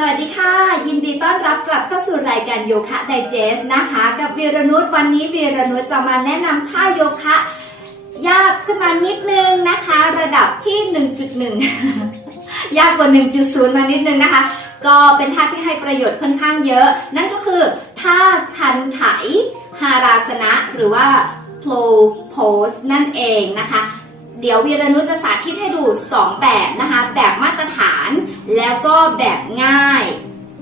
สวัสดีค่ะ ยินดีต้อนรับกลับเข้าสู่รายการโยคะไดเจสนะคะ กับวีรนุชวันนี้วีรนุชจะมาแนะนำท่าโยคะ ยากขึ้นมานิดนึงนะคะ ระดับที่ 1.1 ยากกว่า 1.0 มานิดนึงนะคะ ก็เป็นท่าที่ให้ประโยชน์ค่อนข้างเยอะ นั่นก็คือท่าคันไถฮาราสนะหรือว่า flow pose นั่นเองนะคะ เดี๋ยววีรนุชจะสาธิตให้ดู 2 แบบนะคะ แบบมาตรฐาน แล้วก็แบบง่าย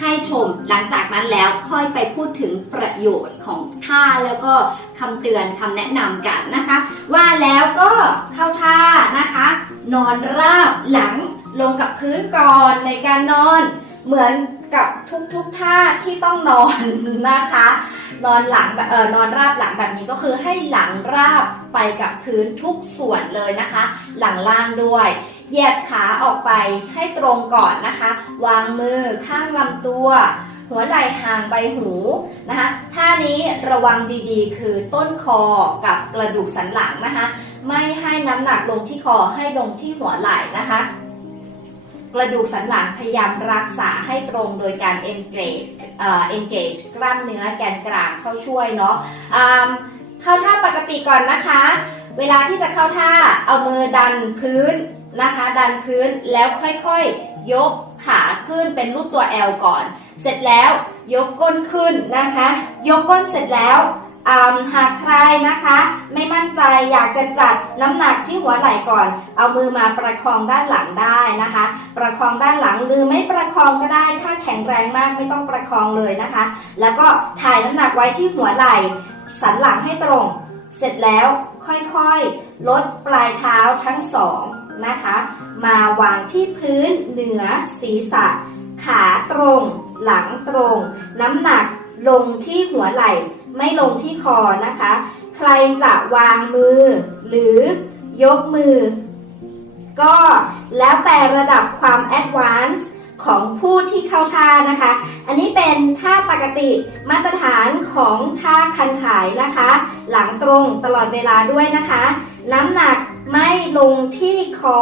ให้ชมหลังจากนั้นแล้วค่อยไปพูดถึงประโยชน์ของท่าแล้วก็คำเตือนคำแนะนำกันนะคะ ว่าแล้วก็เข้าท่านะคะ นอนราบหลังลงกับพื้นก่อนในการนอน เหมือนกับทุกๆท่าที่ต้องนอนนะคะ นอนหลังแบบเออนอนราบหลังแบบนี้ก็คือให้หลังราบไปกับพื้นทุกส่วนเลยนะคะ หลังล่างด้วย เหยียดขาออกไปให้ตรงก่อนนะคะ วางมือข้างลำตัว หัวไหล่ห่างใบหูนะคะท่านี้ระวังดีๆ คือต้นคอกับกระดูกสันหลังนะคะ ไม่ให้น้ำหนักลงที่คอให้ลงที่หัวไหล่นะคะ กระดูกสันหลังพยายามรักษาให้ตรงโดยการ engage เอ่อ engage กล้ามเนื้อแกนกลางเข้าช่วยเนาะเข้าท่าปกติก่อนนะคะ เวลาที่จะเข้าท่าเอามือดันพื้น นะคะ ดันพื้นแล้วค่อยๆ ยกขาขึ้นเป็นรูปตัว L ก่อน เสร็จแล้วยกก้นขึ้นนะคะ ยกก้นเสร็จแล้วหากใครนะคะ ไม่มั่นใจอยากจะจัดน้ำหนักที่หัวไหล่ก่อน เอามือมาประคองด้านหลังได้นะคะ ประคองด้านหลังหรือไม่ประคองก็ได้ ถ้าแข็งแรงมากไม่ต้องประคองเลยนะคะ แล้วก็ถ่ายน้ำหนักไว้ที่หัวไหล่ สันหลังให้ตรง เสร็จแล้วค่อยๆ ลดปลายเท้าทั้งสอง นะคะ มาวางที่พื้นเหนือศีรษะ ขาตรง หลังตรง น้ำหนักลงที่หัวไหล่ ไม่ลงที่คอนะคะ ใครจะวางมือ หรือยกมือ ก็แล้วแต่ระดับความแอดวานซ์ของผู้ที่เข้าท่านะคะ อันนี้เป็นท่าปกติมาตรฐานของท่าคันถ่ายนะคะ หลังตรงตลอดเวลาด้วยนะคะ น้ำหนัก ไม่ลงที่คอ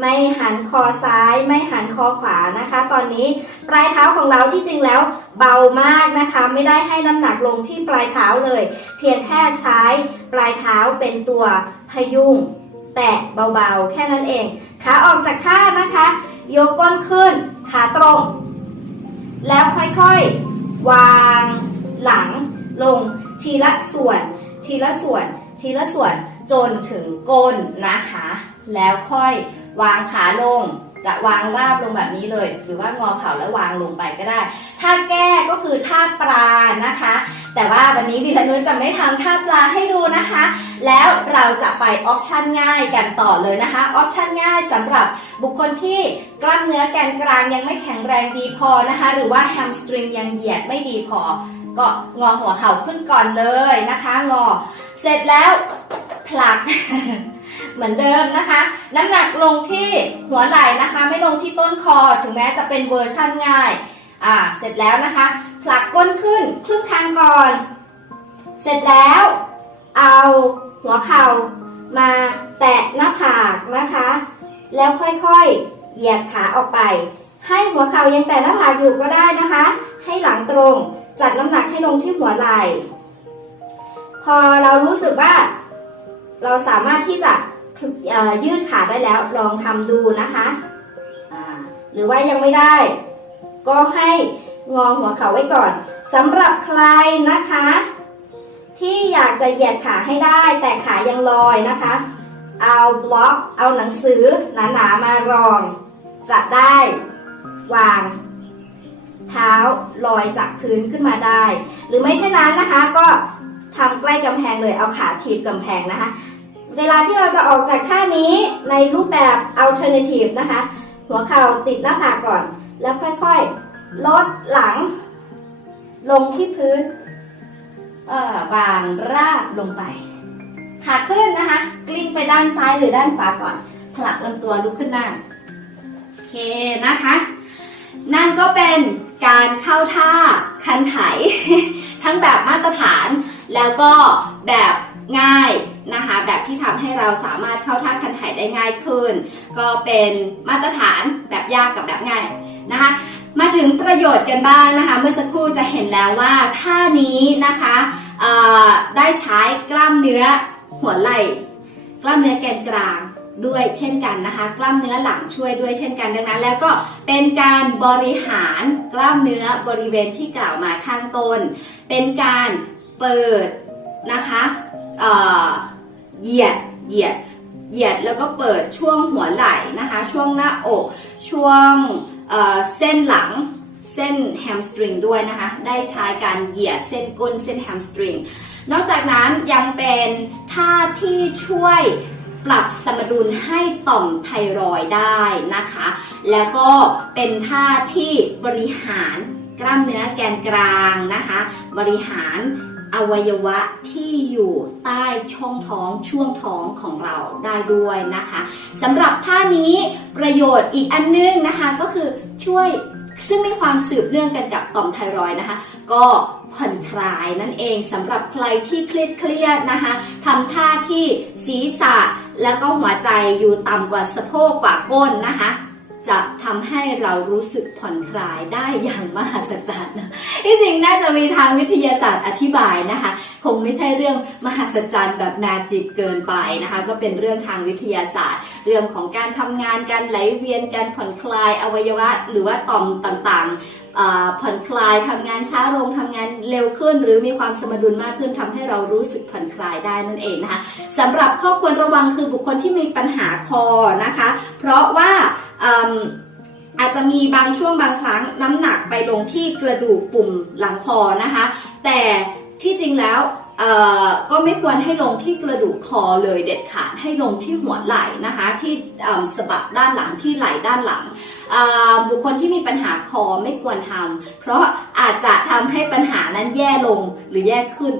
ไม่หันคอซ้าย ไม่หันคอขวานะคะ ตอนนี้ปลายเท้าของเราที่จริงแล้วเบามากนะคะ ไม่ได้ให้น้ำหนักลงที่ปลายเท้าเลย เพียงแค่ใช้ปลายเท้าเป็นตัวพยุงแตะเบาๆ แค่นั้นเองขาออกจากท่านะคะ ยกก้นขึ้น ขาตรง แล้วค่อยๆ วางหลังลงทีละส่วน ทีละส่วน ทีละส่วน จนถึงก้นนะคะ แล้วค่อยวางขาลง จะวางราบลงแบบนี้เลย หรือว่างอเข่าแล้ววางลงไปก็ได้ ท่าแก้ก็คือท่าปลานะคะ แต่ว่าวันนี้ดิฉันนุ้ยจะไม่ทำท่าปลาให้ดูนะคะ แล้วเราจะไปออปชันง่ายกันต่อเลยนะคะ ออปชันง่ายสำหรับบุคคลที่กล้ามเนื้อแกนกลางยังไม่แข็งแรงดีพอนะคะ หรือว่าแฮมสตริงยังเหยียดไม่ดีพอก็งอหัวเข่าขึ้นก่อนเลยนะคะ งอ เสร็จแล้ว ผลัก เหมือนเดิมนะคะ น้ำหนักลงที่หัวไหล่นะคะ ไม่ลงที่ต้นคอถึงแม้จะเป็นเวอร์ชั่นง่ายอ่าเสร็จแล้วนะคะ ผลักก้นขึ้นครึ่งทางก่อน เสร็จแล้ว เอาหัวเข่ามาแตะหน้าผากนะคะ แล้วค่อยๆเหยียดขาออกไป ให้หัวเข่ายังแตะหน้าผากอยู่ก็ได้นะคะ ให้หลังตรงจัดน้ำหนักให้ลงที่หัวไหล่พอเรารู้สึกว่า เราสามารถที่จะยืดขาได้แล้วลองทำดูนะคะหรือว่ายังไม่ได้ ก็ให้งอหัวเข่าไว้ก่อนสำหรับใครนะคะ ที่อยากจะเหยียดขาให้ได้ แต่ขายังลอยนะคะ เอาบล็อกเอาหนังสือหนาๆมารอง จะได้วางเท้าลอยจากพื้นขึ้นมาได้ หรือไม่เช่นนั้นนะคะก็ ทำใกล้กำแพงเลยเอาขาถีบกำแพงนะคะ เวลาที่เราจะออกจากท่านี้ในรูปแบบ alternative นะคะ หัวเข่าติดหน้าผากก่อน แล้วค่อยๆ ลดหลัง ลงที่พื้นเอ่อวางราบลงไป ขาขึ้นนะคะ กลิ้งไปด้านซ้ายหรือด้านขวาก่อน ผลักลำตัวลุกขึ้นนั่งโอเคนะคะ นั่นก็เป็น การเข้าท่าคันไถ ทั้งแบบมาตรฐาน แล้วก็แบบง่ายนะคะ แบบที่ทำให้เราสามารถเข้าท่าคันไถได้ง่ายขึ้น ก็เป็นมาตรฐานแบบยากกับแบบง่ายนะคะมาถึงประโยชน์กันบ้างนะคะ เมื่อสักครู่จะเห็นแล้วว่าท่านี้นะคะได้ใช้กล้ามเนื้อหัวไหล่ กล้ามเนื้อแกนกลาง ด้วยเช่นกันนะคะ กล้ามเนื้อหลังช่วยด้วยเช่นกันดังนั้น แล้วก็เป็นการบริหารกล้ามเนื้อบริเวณที่กล่าวมาข้างต้น เป็นการเปิดนะคะเอ่อเหยียดเหยียดเหยียดแล้วก็เปิดช่วงหัวไหล่นะคะ ช่วงหน้าอก ช่วงเเส้นหลังเส้นแฮมสตริงด้วยนะคะ ได้ใช้การเหยียดเส้นก้นเส้นแฮมสตริงนอกจากนั้นยังเป็นท่าที่ช่วย ปรับสมดุลให้ต่อมไทรอยด์ได้นะคะ แล้วก็เป็นท่าที่บริหารกล้ามเนื้อแกนกลางนะคะ บริหารอวัยวะที่อยู่ใต้ช่องท้องช่วงท้องของเราได้ด้วยนะคะสำหรับท่านี้ประโยชน์อีกอันนึงนะคะก็คือช่วยซึ่งมีความสืบเนื่องกันกับต่อมไทรอยด์นะคะ ก็ ผ่อนคลายนั่นเองสำหรับใครที่เครียดเครียดๆนะคะทำท่าที่ศีรษะแล้วก็หัวใจอยู่ต่ำกว่าสะโพกกว่าก้นนะคะจะทำให้เรารู้สึกผ่อนคลายได้อย่างมหัศจรรย์ที่จริงน่าจะมีทางวิทยาศาสตร์อธิบายนะคะ คงไม่ใช่เรื่องมหัศจรรย์แบบแมจิกเกินไปนะคะ ก็เป็นเรื่องทางวิทยาศาสตร์ เรื่องของการทำงานการไหลเวียนการผ่อนคลายอวัยวะ หรือว่าต่อมต่างๆ ผ่อนคลายทำงานช้าลงทำงานเร็วขึ้น หรือมีความสมดุลมากขึ้นทำให้เรารู้สึกผ่อนคลายได้นั่นเองนะคะสำหรับข้อควรระวังคือบุคคลที่มีปัญหาคอนะคะ เพราะว่าอาจจะมีบางช่วงบางครั้งน้ำหนักไปลงที่กระดูกปุ่มหลังคอนะคะ แต่ที่จริงแล้ว ก็ไม่ควรให้ลงที่กระดูกคอเลยเด็ดขาดให้ลงที่หัวไหล่นะคะที่สะบักด้านหลังที่ไหล่ด้านหลัง บุคคลที่มีปัญหาคอไม่ควรทำเพราะอาจจะทำให้ปัญหานั้นแย่ลงหรือแย่ขึ้น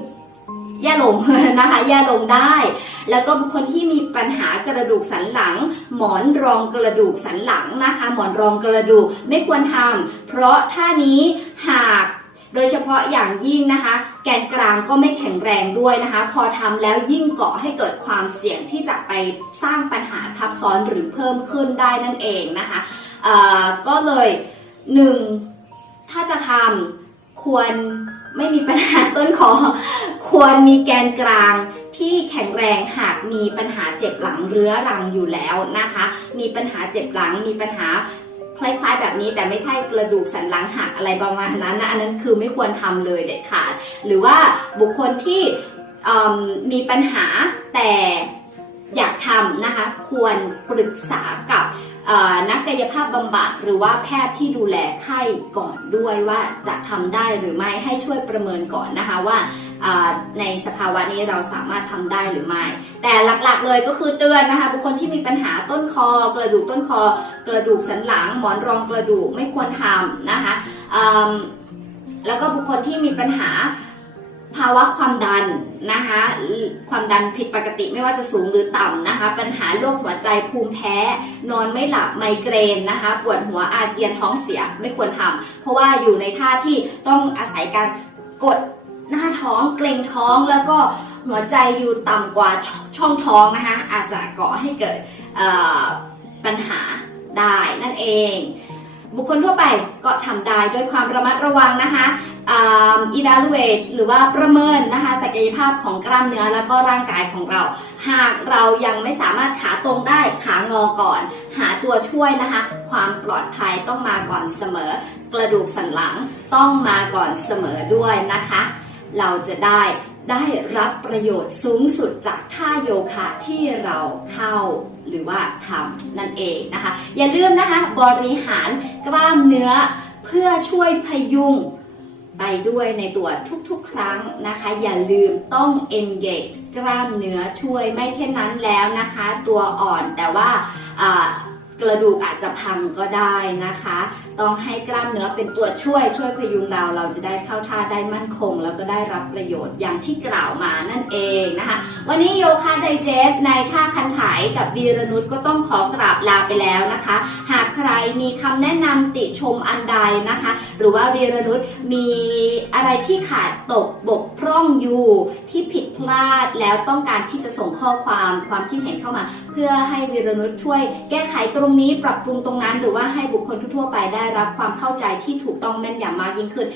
แย่ลงนะคะแย่ลงได้ แล้วก็บุคคลที่มีปัญหากระดูกสันหลัง หมอนรองกระดูกสันหลังนะคะ หมอนรองกระดูกไม่ควรทำเพราะท่านี้หาก โดยเฉพาะอย่างยิ่งนะคะ แกนกลางก็ไม่แข็งแรงด้วยนะคะ พอทำแล้วยิ่งเกาะให้เกิดความเสี่ยงที่จะไปสร้างปัญหาทับซ้อนหรือเพิ่มขึ้นได้นั่นเองนะคะก็เลยหนึ่งถ้าจะทำควรไม่มีปัญหาต้นคอควรมีแกนกลางที่แข็งแรงหากมีปัญหาเจ็บหลังเรื้อรังอยู่แล้วนะคะ มีปัญหาเจ็บหลังมีปัญหา คล้ายๆ แบบนี้แต่ไม่ใช่กระดูกสันหลังหักอะไรประมาณนั้นนะอันนั้นคือไม่ควรทำเลยเด็ดขาด หรือว่าบุคคลที่มีปัญหาแต่อยากทำนะคะ ควรปรึกษากับนักกายภาพบำบัดหรือว่าแพทย์ที่ดูแลไข้ก่อนด้วยว่าจะทำได้หรือไม่ให้ช่วยประเมินก่อนนะคะว่า ในสภาวะนี้เราสามารถทำได้หรือไม่ แต่หลักๆเลยก็คือเตือนนะคะบุคคลที่มีปัญหาต้นคอ กระดูกต้นคอ กระดูกสันหลังหมอนรองกระดูกไม่ควรทำนะคะแล้วก็บุคคลที่มีปัญหาภาวะความดันนะคะความดันผิดปกติไม่ว่าจะสูงหรือต่ำนะคะ ปัญหาโรคหัวใจภูมิแพ้ นอนไม่หลับไมเกรนนะคะปวดหัวอาเจียนท้องเสียไม่ควรทำเพราะว่าอยู่ในท่าที่ต้องอาศัยการกด หน้าท้องเกร็งท้องแล้วก็หัวใจอยู่ต่ำกว่าช่องท้องนะคะอาจจะก่อให้เกิดปัญหาได้นั่นเอง บุคคลทั่วไปก็ทำได้ด้วยความระมัดระวังนะคะอ่า evaluate หรือว่าประเมินนะคะศักยภาพของกล้ามเนื้อแล้วก็ร่างกายของเรา หากเรายังไม่สามารถขาตรงได้ขางอก่อน หาตัวช่วยนะคะ ความปลอดภัยต้องมาก่อนเสมอ กระดูกสันหลังต้องมาก่อนเสมอด้วยนะคะ เราจะได้ได้รับประโยชน์สูงสุดจากท่าโยคะที่เราเข้าหรือว่าทำนั่นเองนะคะ อย่าลืมนะคะบริหารกล้ามเนื้อเพื่อช่วยพยุงไปด้วยในตัวทุกๆ ครั้งนะคะ อย่าลืมต้อง engage กล้ามเนื้อช่วยไม่เช่นนั้นแล้วนะคะ ตัวอ่อนแต่ว่า กระดูกอาจจะพังก็ได้นะคะ ต้องให้กล้ามเนื้อเป็นตัวช่วยช่วยพยุงเรา เราจะได้เข้าท่าได้มั่นคง แล้วก็ได้รับประโยชน์อย่างที่กล่าวมานั่นเองนะคะ วันนี้โยคะไดเจสในท่าคันถ่ายกับวีรนุชก็ต้องขอกราบลาไปแล้วนะคะ หากใครมีคำแนะนำติชมอันใดนะคะ หรือว่าวีรนุชมีอะไรที่ขาดตกบกพร่องอยู่ที่ผิดพลาดแล้วต้องการที่จะส่งข้อความความคิดเห็นเข้ามา เพื่อให้วีรนุชช่วยแก้ไขตรงรงนี้ปรับปรุงตรงนั้น หรือว่าให้บุคคลทั่วไปได้รับความเข้าใจที่ถูกต้องแม่นยำมากยิ่งขึ้น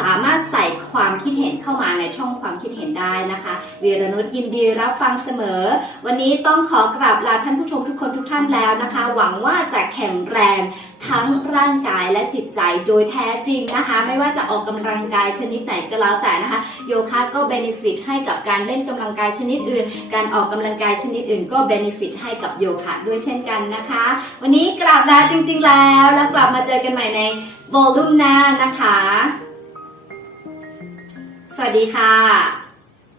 สามารถใส่ความคิดเห็นเข้ามาในช่องความคิดเห็นได้นะคะเวีรนุชยินดีรับฟังเสมอ วันนี้ต้องขอกราบลาท่านผู้ชมทุกคนทุกท่านแล้วนะคะ หวังว่าจะแข็งแรงทั้งร่างกายและจิตใจโดยแท้จริงนะคะ ไม่ว่าจะออกกำลังกายชนิดไหนก็แล้วแต่นะคะ โยคะก็เบนฟิตให้กับการเล่นกำลังกายชนิดอื่น การออกกำลังกายชนิดอื่นก็เบนฟิตให้กับโยคะด้วยเช่นกันนะคะวันนี้กราบลาจริง ๆ แล้ว แล้วกลับมาเจอกันใหม่ในวอลลุ่มหน้านะคะ สวัสดีค่ะ